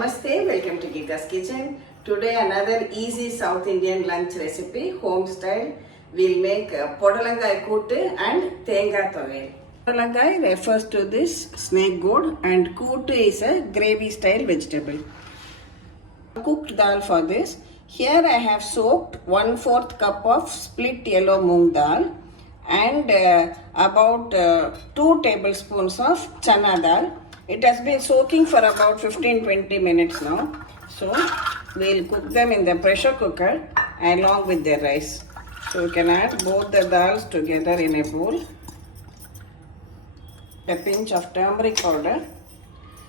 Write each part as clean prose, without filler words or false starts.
Namaste, welcome to GitasKitchen. Today another easy South Indian lunch recipe, home style. We'll make Podalangai coot and Thengai Thogayal. Podalangai refers to this Snakegourd and coot is a gravy style vegetable. Cooked dal for this. Here I have soaked 1/4 cup of split yellow moong dal and about 2 tablespoons of Channa dal. It has been soaking for about 15-20 minutes now. So we'll cook them in the pressure cooker along with the rice. So you can add both the dals together in a bowl. A pinch of turmeric powder,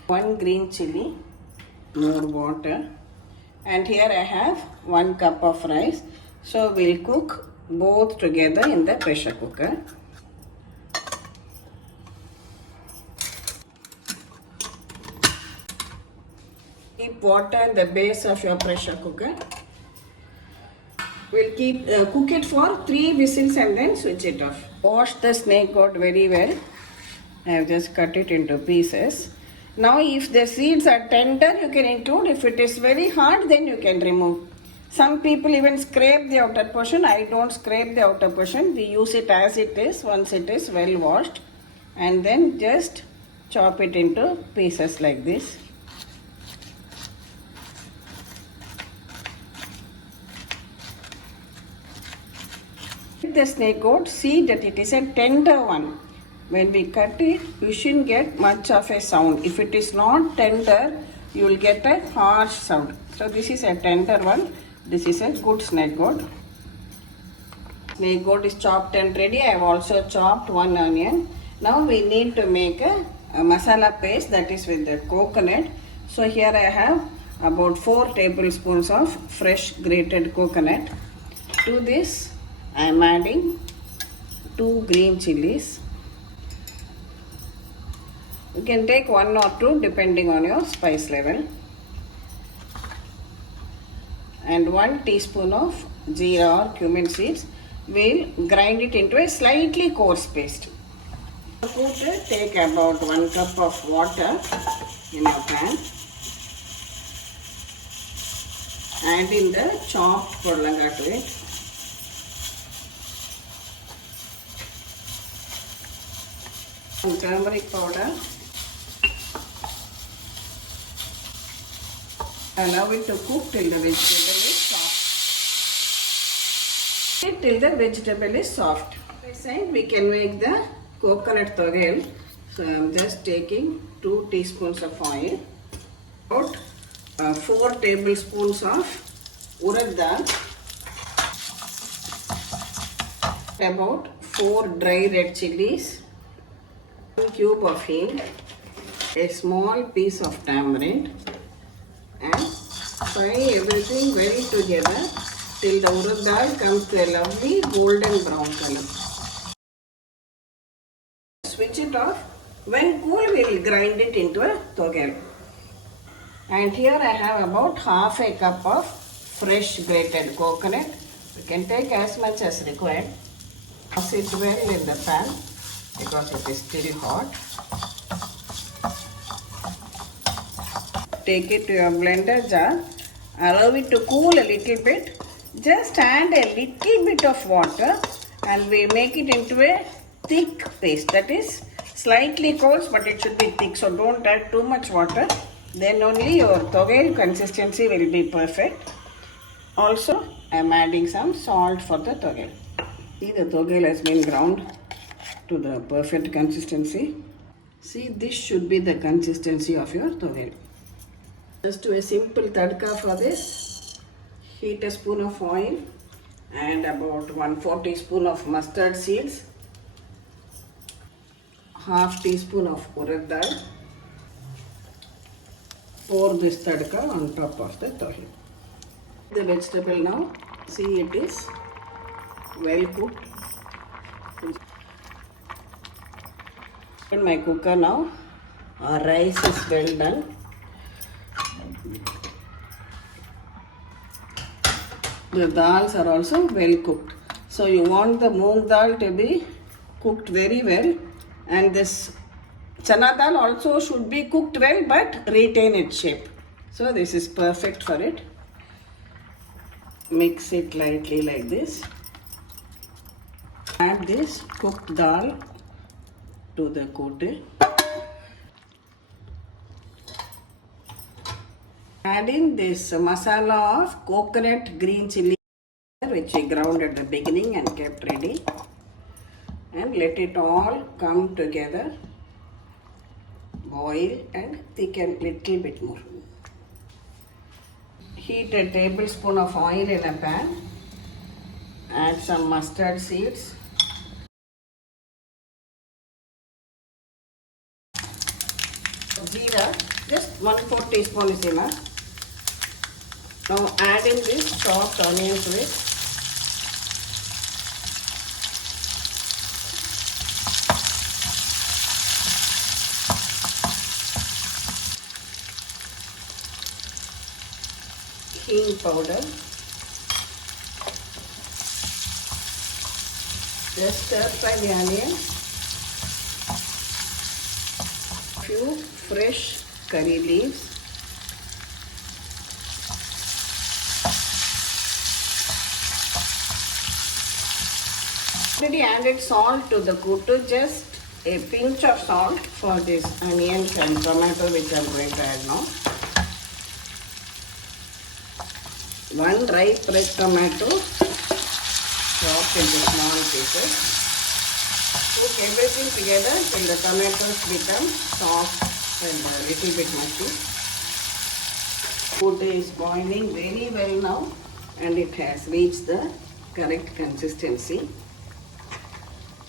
1 green chilli, more water, and here I have 1 cup of rice. So we'll cook both together in the pressure cooker. Keep water at the base of your pressure cooker. We'll cook it for 3 whistles and then switch it off. Wash the snakegourd very well. I have just cut it into pieces. Now if the seeds are tender, you can include. If it is very hard, then you can remove. Some people even scrape the outer portion. I don't scrape the outer portion. We use it as it is once it is well washed. And then just chop it into pieces like this. The snakegourd, see that it is a tender one. When we cut it, you shouldn't get much of a sound. If it is not tender, you will get a harsh sound. So this is a tender one. This is a good snakegourd. Snakegourd is chopped and ready. I have also chopped 1 onion. Now we need to make a masala paste, that is with the coconut. So here I have about 4 tablespoons of fresh grated coconut. To this I am adding 2 green chillies. You can take 1 or 2 depending on your spice level. And 1 teaspoon of Jeera or cumin seeds. We'll grind it into a slightly coarse paste. Take about 1 cup of water in a pan. Add in the chopped podalangai to it. And turmeric powder. Allow it to cook till the vegetable is soft. Till the vegetable is soft. This side we can make the coconut thogayal. So I am just taking 2 teaspoons of oil. About 4 tablespoons of urad dal. About 4 dry red chillies. 1 cube of hing, a small piece of tamarind, and fry everything well together till the urad dal comes to a lovely golden brown color. Switch it off. When cool, we will grind it into a thogayal. And here I have about half a cup of fresh grated coconut. You can take as much as required. Toss it well in the pan because it is still hot. Take it to your blender jar. Allow it to cool a little bit. Just add a little bit of water and we make it into a thick paste. That is slightly coarse, but it should be thick. So don't add too much water. Then only your thogayal consistency will be perfect. Also, I am adding some salt for the thogayal. See, the thogayal has been ground to the perfect consistency. See, this should be the consistency of your thogayal. Just do a simple tadka for this. Heat a spoon of oil and about 1/4 teaspoon of mustard seeds, half teaspoon of urad dal. Pour this tadka on top of the thogayal. The vegetable now, see it is well cooked. In my cooker now, our rice is well done. The dals are also well cooked. So you want the moong dal to be cooked very well, and this Channa dal also should be cooked well but retain its shape. So this is perfect for it. Mix it lightly like this. Add this cooked dal to the kootu. Add in this masala of coconut green chilli which we ground at the beginning and kept ready, and let it all come together, boil and thicken little bit more. Heat a tablespoon of oil in a pan, add some mustard seeds, Jeera, just 1/4 teaspoon is enough. Now add in this chopped onion to it. Hing powder. Just stir fry the onion. Few fresh curry leaves. Already added salt to the kootu, just a pinch of salt for this onions and tomato which I am going to add now. One ripe red tomato chopped into small pieces. Cook everything together till the tomatoes become soft and a little bit mushy. Food is boiling very well now and it has reached the correct consistency.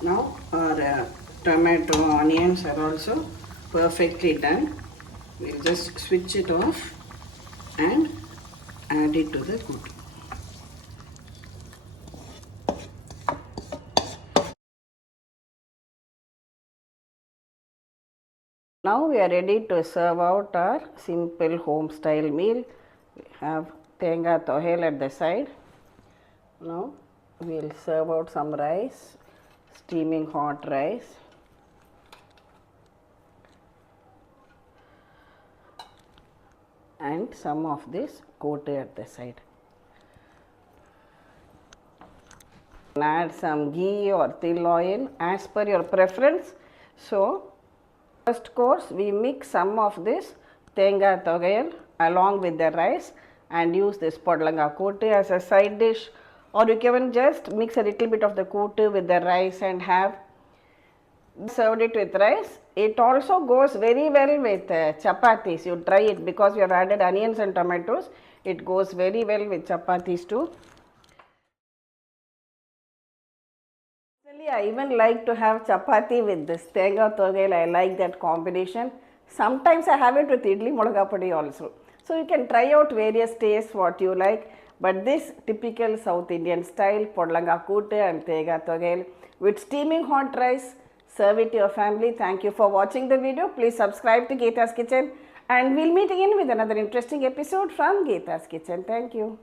Now our tomato onions are also perfectly done. We'll just switch it off and add it to the kootu. Now we are ready to serve out our simple home style meal. We have Thengai Thogayal at the side. Now we will serve out some rice, steaming hot rice. And some of this kootu at the side. Add some ghee or til oil as per your preference. So first course we mix some of this Thengai Thogayal along with the rice and use this Podalangai kootu as a side dish, or you can just mix a little bit of the kootu with the rice and have served it with rice. It also goes very well with chapatis. You try it because we have added onions and tomatoes. It goes very well with chapatis too. I even like to have chapati with this Thengai Thogayal. I like that combination. Sometimes I have it with idli modagapadi also. So you can try out various tastes what you like. But this typical South Indian style Podalangai kootu and Thengai Thogayal with steaming hot rice. Serve it to your family. Thank you for watching the video. Please subscribe to GitasKitchen and we'll meet again with another interesting episode from GitasKitchen. Thank you.